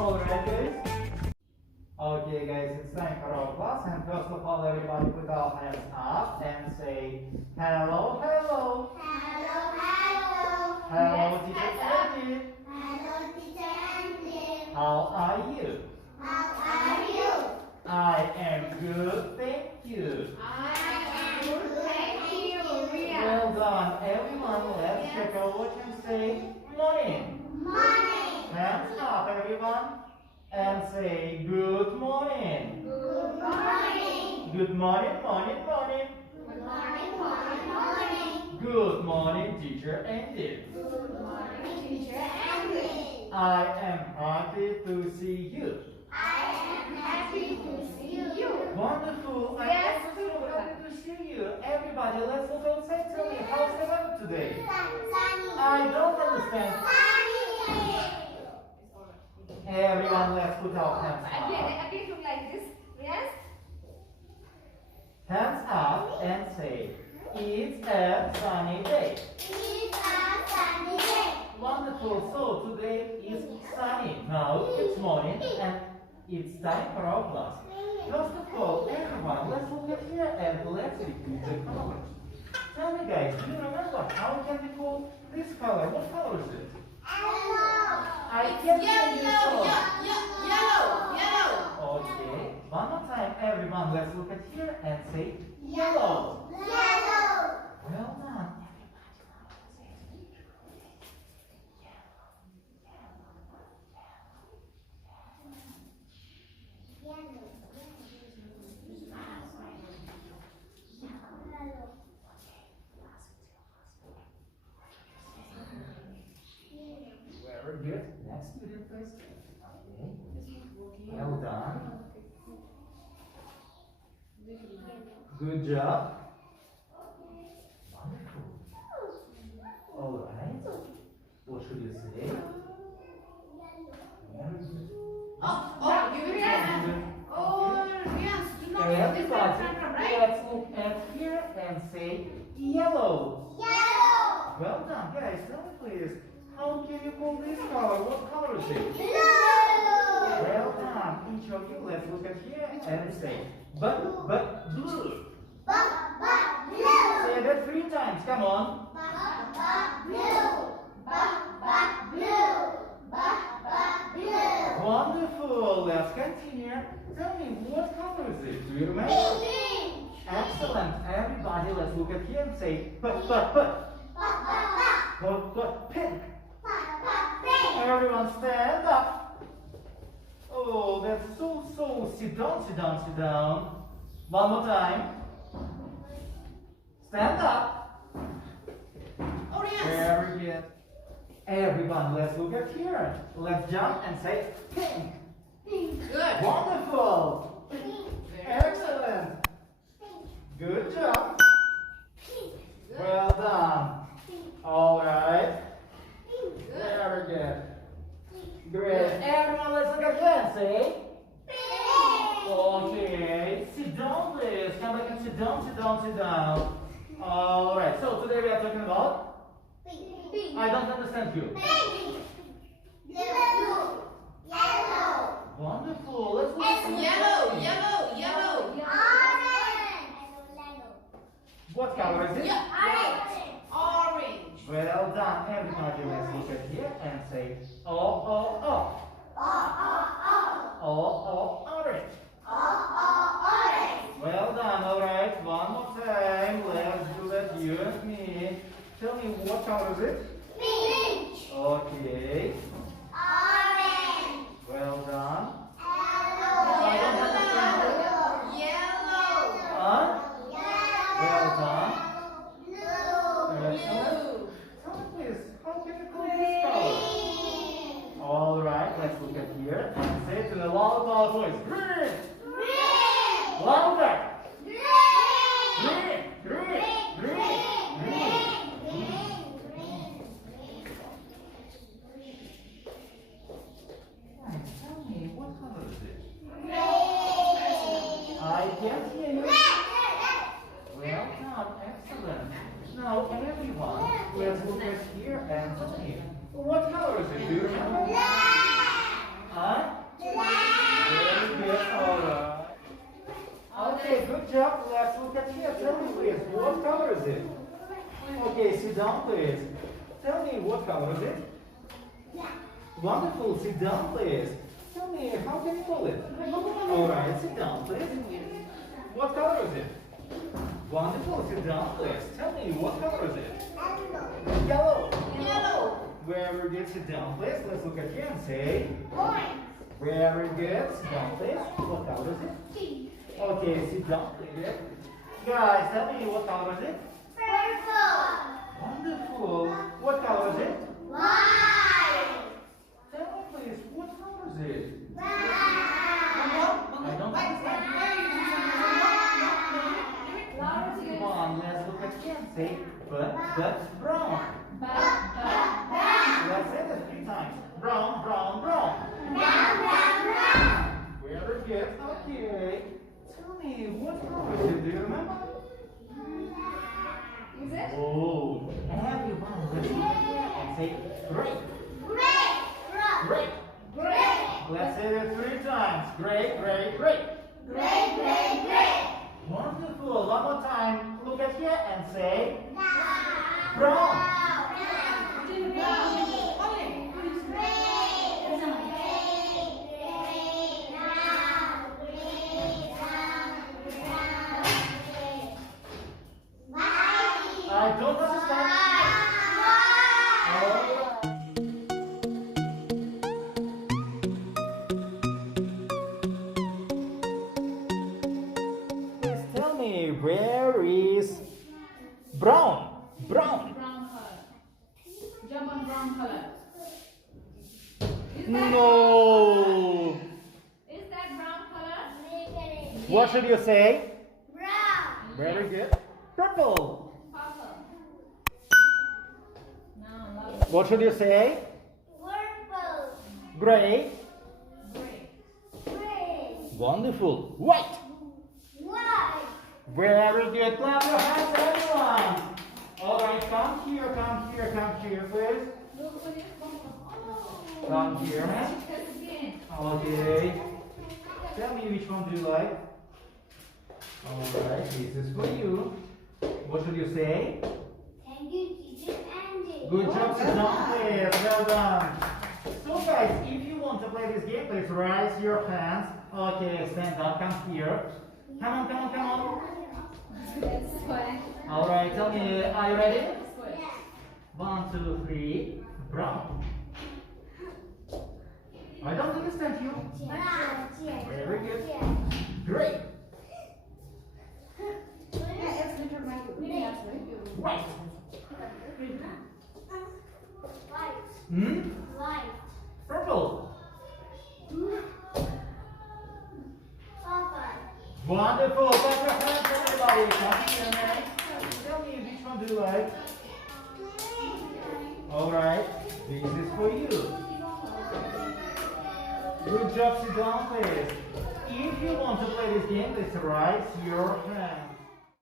Alright guys? Okay guys, it's time for our class, and first of all everybody put our hands up and say hello, hello. Hello, hello. Hello teacher Andy. Hello, teacher Andy. How are you? How are you? I am good, thank you. I am good, thank you. Well done everyone, let's check our watch and say morning. Morning. Hands up everyone and say good morning. Good morning. Good morning, morning, morning. Good morning, morning, morning. Good morning teacher Andy. Good morning, teacher Andy. I am happy to see you. I am happy to see you. Wonderful. Yes. I'm so happy to see you. Everybody, let's look outside. Tell me, how's the weather today? Sunny. I don't understand. Sunny. Everyone, let's put our hands up. Again, look like this. Yes? Hands up and say, it's a sunny day. It's a sunny day. Wonderful. So today is sunny. Now it's morning and it's time for our class. First of all, everyone, let's look at here and let's repeat the colors. Tell me guys, do you remember how can we call this color? What color is it? Hello. I can't hear you so. Yellow. Okay. One more time, everyone, let's look at here and say yellow. Yellow. Well done. Very good. Next student, please. Okay. Well done. Good job. Wonderful. All right. What should you say? Very good. Everybody, let's look at here and say yellow. Yellow. Well done, guys. Tell me, please. How can you call this color? What color is it? Blue. Well done. Each of you, let's look at here and say but blue. Blue. Say that 3 times. Come on. Blue. Wonderful. Let's continue. Tell me, what color is it? Do you remember? Pink. Excellent. Everybody, let's look at here and say but pink. Everyone stand up. Oh, that's so. Sit down. One more time. Stand up. Very good. Everyone, let's look at here. Let's jump and say pink. Good. Wonderful. Excellent. Good job. Well done. All right. Very good. Great. Everyone, let's look at here and say. Okay. Sit down, please. Come back and sit down. All right. So today we are talking about. I don't understand you. Yellow. Wonderful. Let's look at Yellow. What color is it? Orange. Well done. Everybody, let's look at here and say oh. Orange. Well done. All right. One more time. Let's do that. You and me. Tell me what color is it? Okay. Well done. I don't understand it. Huh? Well done. Excellent. Tell me please, how can you call this color? All right. Let's look at here and say it in a loud voice. Green. Louder. Green. Tell me, what color is it? I can't hear you. Well done, excellent. Now everyone, let's look at here and tell me, what color is it? Do you remember? Huh? sit down, please. Tell me what color is it? Wonderful, sit down, please. Tell me, how can you call it? Alright, sit down, please. What color is it? Wonderful, sit down, please. Tell me, what color is it? Yellow. Yellow. Very good, sit down, please. Let's look at you and say. Orange. Very good, sit down, please. What color is it? Pink. Okay, sit down, please. Guys, tell me, what color is it? Purple. Wonderful. What color is it? White. Tell me, please, what color is it? Black. I don't understand. Louder Come on, let's look at you and say, but brown. Let's say that 3 times. Brown, brown, brown. Brown, brown, brown. Very good. Okay. Tell me, what color is it? Do you remember? Is it? Oh, everyone, let's look at you and say, great. Gray. Great. Gray. Let's say that 3 times. Great, great, great. Gray, gray, gray. Wonderful. One more time. Look at here and say, Brown. brown. I don't understand. Please tell me, where is brown? Brown. Brown color. Jump on brown color. Is that No. Is that brown color? What should you say? Brown. Very good. Purple. Purple. No, louder. What should you say? Purple. Gray. Gray. Gray. Wonderful. White. White. Very good. Clap your hands, everyone. All right, come here, come here, come here, please. Look for this one. Come here, man. Test again. Okay. Tell me which one do you like. All right, this is for you. What should you say? Thank you, teacher Andy. Good job, sit down, please. Well done. So, guys, if you want to play this game, please raise your hands. Okay, stand up. Come here. Come on, come on, come on. That's square. All right, tell me, are you ready? Square. 1, 2, 3. Brown. I don't understand you. Brown. Very good. Great. White. White. Hmm? White. Purple. Purple. Wonderful. Clap your hands, everybody. Come here, man. Tell me which one do you like. All right. This is for you. Good job, sit down, please. If you want to play this game, please raise your hand.